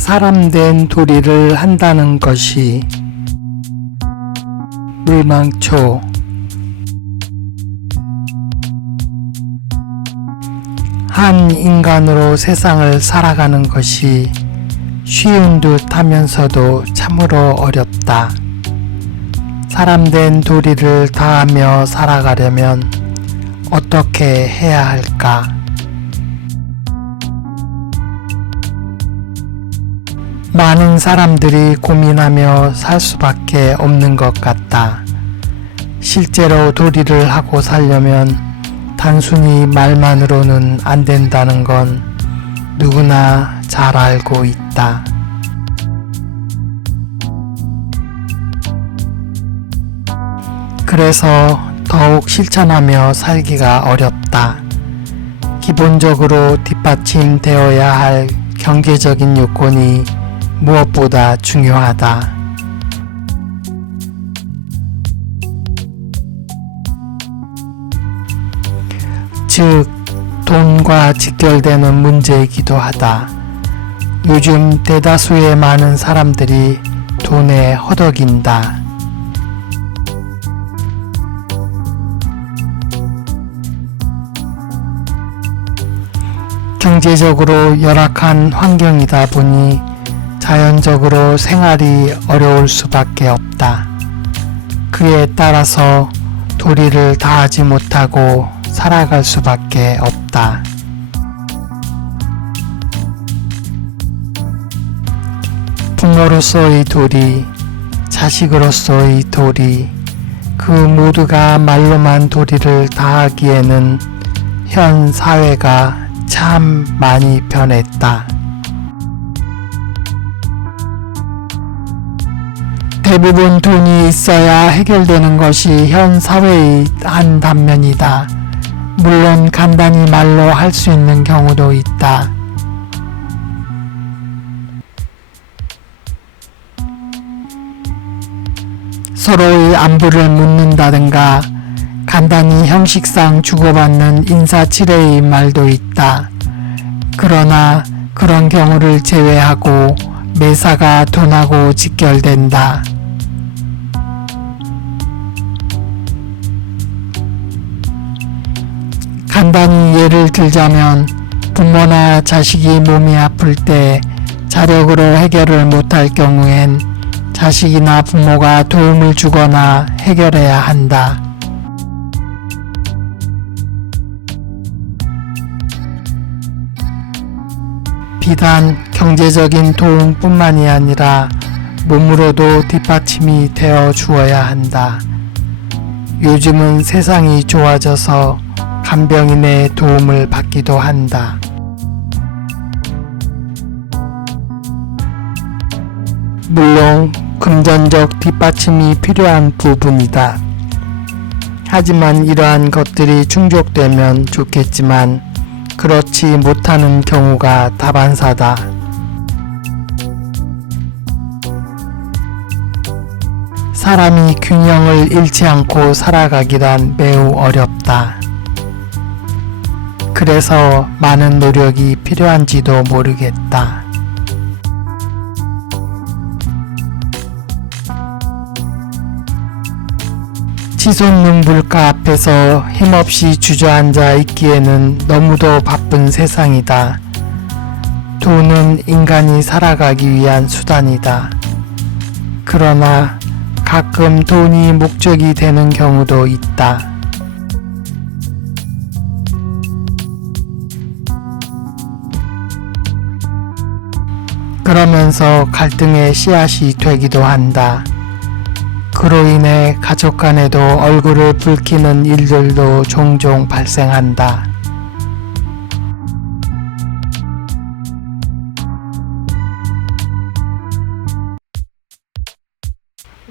사람 된 도리를 한다는 것이 물망초. 한 인간으로 세상을 살아가는 것이 쉬운 듯 하면서도 참으로 어렵다. 사람 된 도리를 다하며 살아가려면 어떻게 해야 할까? 많은 사람들이 고민하며 살 수밖에 없는 것 같다. 실제로 도리를 하고 살려면 단순히 말만으로는 안 된다는 건 누구나 잘 알고 있다. 그래서 더욱 실천하며 살기가 어렵다. 기본적으로 뒷받침되어야 할 경제적인 요건이 무엇보다 중요하다. 즉, 돈과 직결되는 문제이기도 하다. 요즘 대다수의 많은 사람들이 돈에 허덕인다. 경제적으로 열악한 환경이다 보니 자연적으로 생활이 어려울 수밖에 없다. 그에 따라서 도리를 다하지 못하고 살아갈 수밖에 없다. 부모로서의 도리, 자식으로서의 도리, 그 모두가 말로만 도리를 다하기에는 현 사회가 참 많이 변했다. 대부분 돈이 있어야 해결되는 것이 현 사회의 한 단면이다. 물론 간단히 말로 할 수 있는 경우도 있다. 서로의 안부를 묻는다든가 간단히 형식상 주고받는 인사치레의 말도 있다. 그러나 그런 경우를 제외하고 매사가 돈하고 직결된다. 간단히 예를 들자면 부모나 자식이 몸이 아플 때 자력으로 해결을 못할 경우엔 자식이나 부모가 도움을 주거나 해결해야 한다. 비단 경제적인 도움뿐만이 아니라 몸으로도 뒷받침이 되어 주어야 한다. 요즘은 세상이 좋아져서 간병인의 도움을 받기도 한다. 물론 금전적 뒷받침이 필요한 부분이다. 하지만 이러한 것들이 충족되면 좋겠지만 그렇지 못하는 경우가 다반사다. 사람이 균형을 잃지 않고 살아가기란 매우 어렵다. 그래서 많은 노력이 필요한지도 모르겠다. 치솟는 물가 앞에서 힘없이 주저앉아 있기에는 너무도 바쁜 세상이다. 돈은 인간이 살아가기 위한 수단이다. 그러나 가끔 돈이 목적이 되는 경우도 있다. 그러면서 갈등의 씨앗이 되기도 한다. 그로 인해 가족 간에도 얼굴을 붉히는 일들도 종종 발생한다.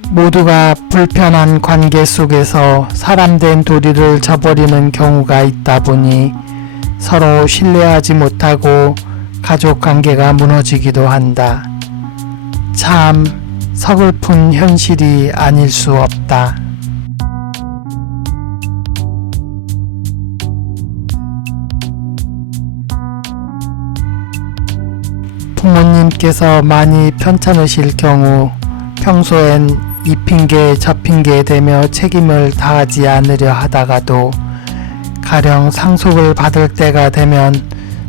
모두가 불편한 관계 속에서 사람된 도리를 저버리는 경우가 있다 보니 서로 신뢰하지 못하고 가족 관계가 무너지기도 한다. 참 서글픈 현실이 아닐 수 없다. 부모님께서 많이 편찮으실 경우 평소엔 이 핑계 저 핑계 대며 책임을 다하지 않으려 하다가도 가령 상속을 받을 때가 되면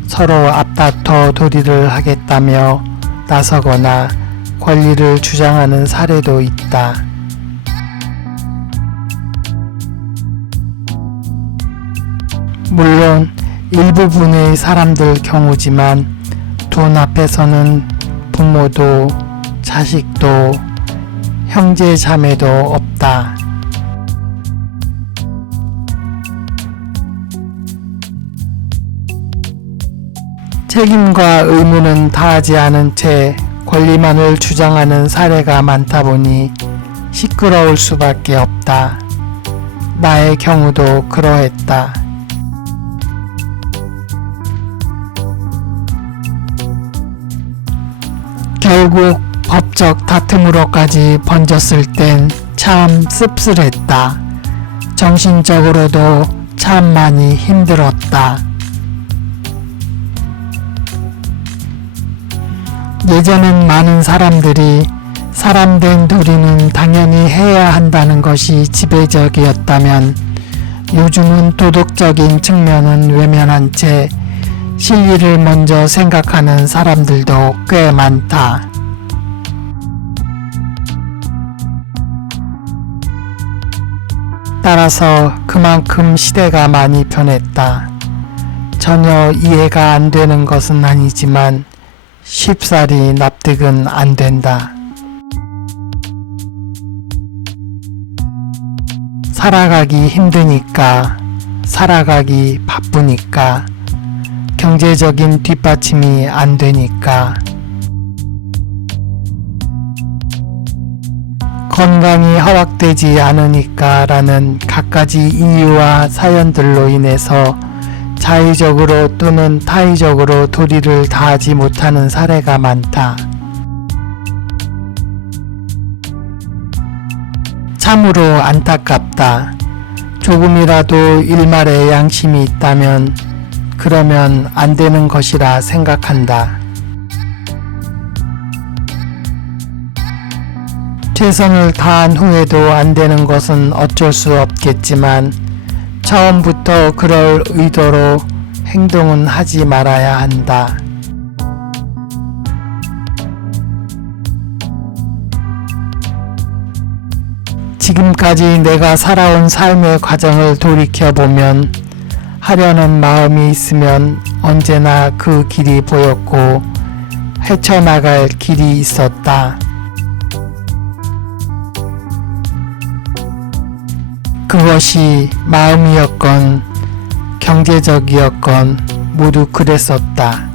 서로 앞다퉈 도리를 하겠다며 나서거나 권리를 주장하는 사례도 있다. 물론 일부분의 사람들 경우지만 돈 앞에서는 부모도 자식도 형제 자매도 없다. 책임과 의무는 다하지 않은 채 권리만을 주장하는 사례가 많다 보니 시끄러울 수밖에 없다. 나의 경우도 그러했다. 결국 법적 다툼으로까지 번졌을 땐 참 씁쓸했다. 정신적으로도 참 많이 힘들었다. 예전엔 많은 사람들이 사람된 도리는 당연히 해야 한다는 것이 지배적이었다면 요즘은 도덕적인 측면은 외면한 채 실리를 먼저 생각하는 사람들도 꽤 많다. 따라서 그만큼 시대가 많이 변했다. 전혀 이해가 안 되는 것은 아니지만 쉽사리 납득은 안 된다. 살아가기 힘드니까, 살아가기 바쁘니까, 경제적인 뒷받침이 안 되니까, 건강이 허락되지 않으니까 라는 갖가지 이유와 사연들로 인해서 자의적으로 또는 타의적으로 도리를 다하지 못하는 사례가 많다. 참으로 안타깝다. 조금이라도 일말의 양심이 있다면 그러면 안 되는 것이라 생각한다. 최선을 다한 후에도 안 되는 것은 어쩔 수 없겠지만 처음부터 그럴 의도로 행동은 하지 말아야 한다. 지금까지 내가 살아온 삶의 과정을 돌이켜보면 하려는 마음이 있으면 언제나 그 길이 보였고 헤쳐나갈 길이 있었다. 그것이 마음이었건 경제적이었건 모두 그랬었다.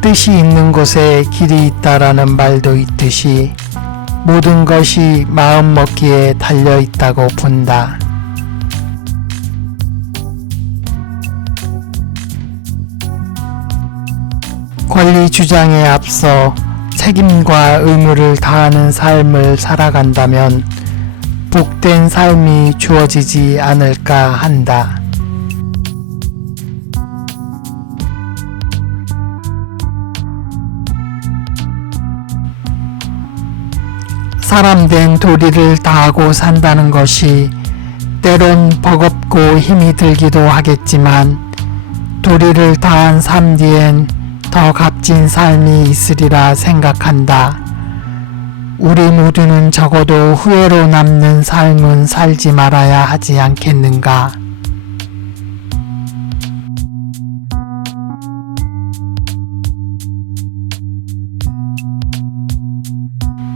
뜻이 있는 곳에 길이 있다라는 말도 있듯이 모든 것이 마음 먹기에 달려 있다고 본다. 권리 주장에 앞서 책임과 의무를 다하는 삶을 살아간다면 복된 삶이 주어지지 않을까 한다. 사람된 도리를 다하고 산다는 것이 때론 버겁고 힘이 들기도 하겠지만 도리를 다한 삶 뒤엔 더 값진 삶이 있으리라 생각한다. 우리 모두는 적어도 후회로 남는 삶은 살지 말아야 하지 않겠는가.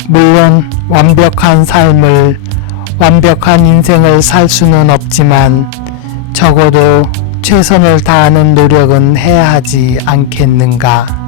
물론 완벽한 삶을, 완벽한 인생을 살 수는 없지만 적어도 최선을 다하는 노력은 해야 하지 않겠는가.